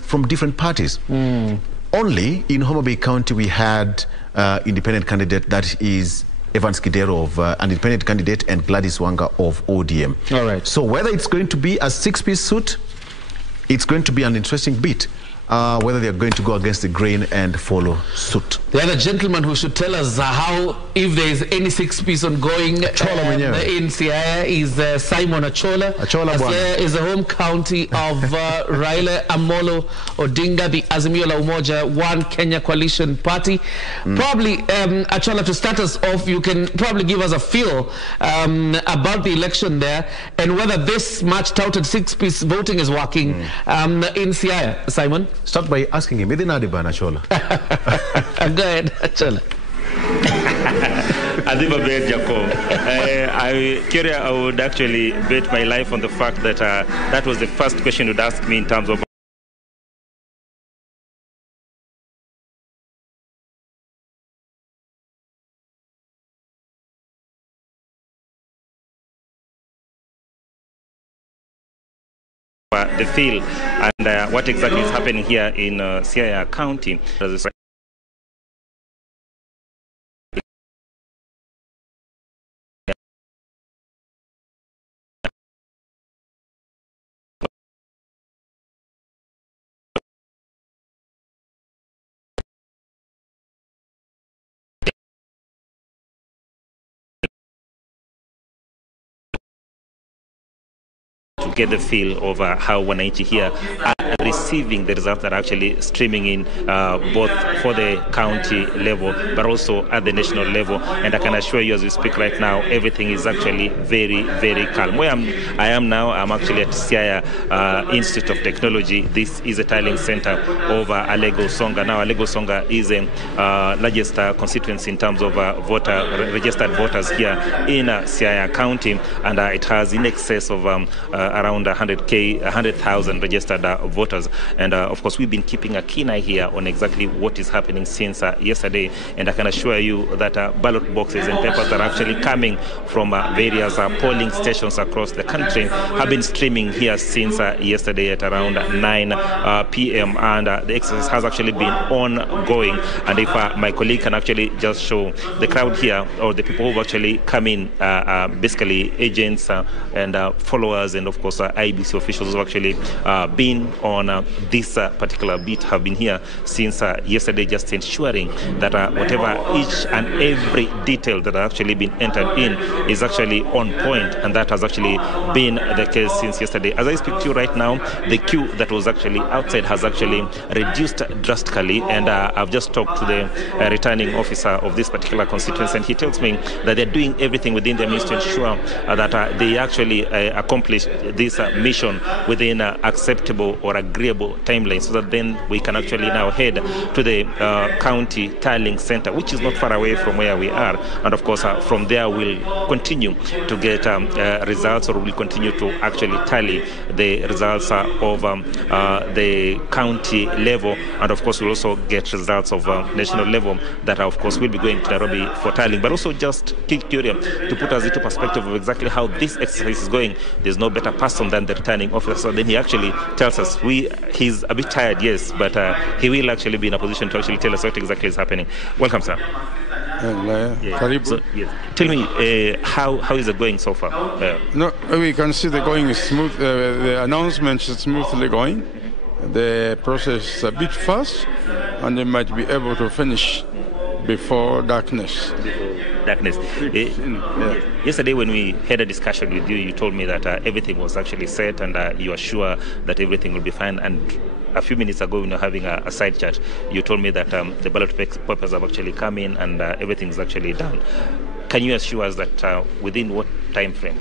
from different parties. Only in Homa Bay County we had independent candidate, that is Evans Kidero of an independent candidate, and Gladys Wanga of ODM. All right. So whether it's going to be a six-piece suit, it's going to be an interesting bit. Whether they're going to go against the grain and follow suit. The other gentleman who should tell us how, if there is any six-piece ongoing in Siaya, is Simon Achola. Siaya is the home county of Raila Amolo Odinga, the Azimio la Umoja One Kenya Coalition Party. Probably, Achola, to start us off, you can probably give us a feel about the election there and whether this much-touted six-piece voting is working in Siaya. Simon? Start by asking him, Achola. Go ahead, Achola. I would actually bet my life on the fact that that was the first question you'd ask me in terms of the field and what exactly is happening here in Siaya County. To get the feel of how Wananchi here are receiving the results that are actually streaming in both for the county level but also at the national level. And I can assure you, as we speak right now, everything is actually very, very calm. Where I am now, I'm actually at Siaya Institute of Technology. This is a tiling center of Alego Songa. Now, Alego Songa is the largest constituency in terms of registered voters here in Siaya County, and it has in excess of around 100,000 registered voters. And of course, we've been keeping a keen eye here on exactly what is happening since yesterday. And I can assure you that ballot boxes and papers that are actually coming from various polling stations across the country have been streaming here since yesterday at around 9 p.m. And the exercise has actually been ongoing. And if my colleague can actually just show the crowd here, or the people who've actually come in, basically agents and followers, and of course IBC officials who have actually been on this particular beat, have been here since yesterday, just ensuring that whatever each and every detail that has actually been entered in is actually on point, and that has actually been the case since yesterday. As I speak to you right now, the queue that was actually outside has actually reduced drastically, and I've just talked to the returning officer of this particular constituency, and he tells me that they're doing everything within their means to ensure that they actually accomplish this mission within acceptable or agreeable timeline, so that then we can actually now head to the county tiling center, which is not far away from where we are. And of course, from there we'll continue to get results, or we'll continue to actually tally the results of the county level. And of course, we'll also get results of national level that of course will be going to Nairobi for tallying. But also, just curious to put us into perspective of exactly how this exercise is going, there's no better person than the returning officer. So then he actually tells us, he's a bit tired, yes, but he will actually be in a position to actually tell us what exactly is happening. Welcome, sir. So, yes. Tell me, how is it going so far? No, we can see the going is smooth. The announcement is smoothly going. The process is a bit fast, and they might be able to finish before darkness. Yesterday when we had a discussion with you, you told me that everything was actually set, and you are sure that everything will be fine. And a few minutes ago, when we were having a side chat, you told me that the ballot papers have actually come in and everything's actually done. Can you assure us that within what time frame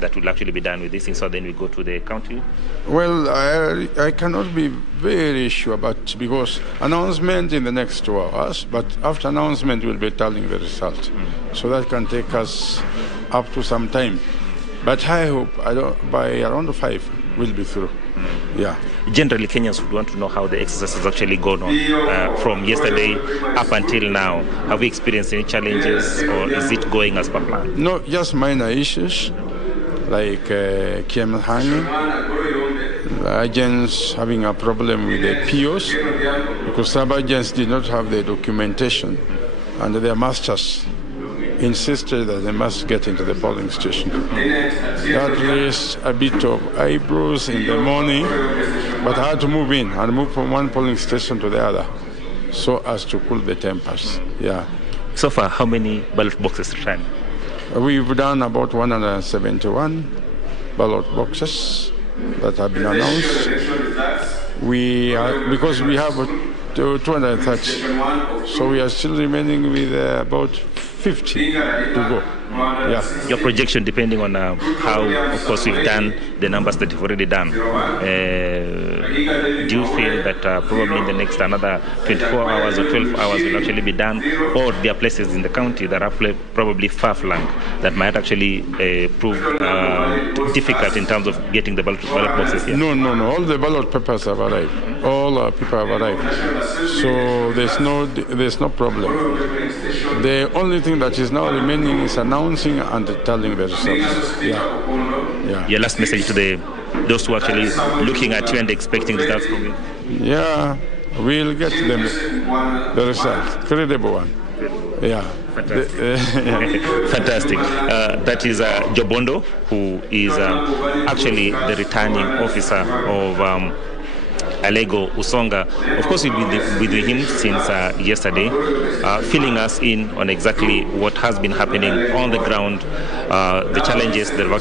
that will actually be done with this thing, so then we go to the county? Well, I cannot be very sure, but because announcement in the next 2 hours, but after announcement we'll be telling the result. So that can take us up to some time. But I hope by around 5 we'll be through. Yeah. Generally, Kenyans would want to know how the exercise has actually gone on from yesterday up until now. Have we experienced any challenges, or is it going as per plan? No, just minor issues like camel hanging, agents having a problem with the POs because some agents did not have the documentation and their masters insisted that they must get into the polling station. That raised a bit of eyebrows in the morning, but I had to move in and move from one polling station to the other so as to cool the tempers. Yeah. So far, how many ballot boxes ran? We've done about 171 ballot boxes that have been announced. Because we have 230, so we are still remaining with about 50 to go. Yeah. Your projection, depending on how, of course, we've done the numbers that you've already done, do you feel that probably in the next another 24 hours or 12 hours will actually be done, or there are places in the county that are probably far-flung that might actually prove difficult in terms of getting the ballot boxes here? No. All the ballot papers have arrived. All our people have arrived. So there's no problem. The only thing that is now remaining is announcing and telling the results. Yeah. Your last message to those who are actually looking at you and expecting results from you? Yeah, we'll get them the results. Credible one. Yeah. Fantastic. That is Jobondo, who is actually the returning officer of Alego Usonga. Of course, we've been with him since yesterday, filling us in on exactly what has been happening on the ground, the challenges that have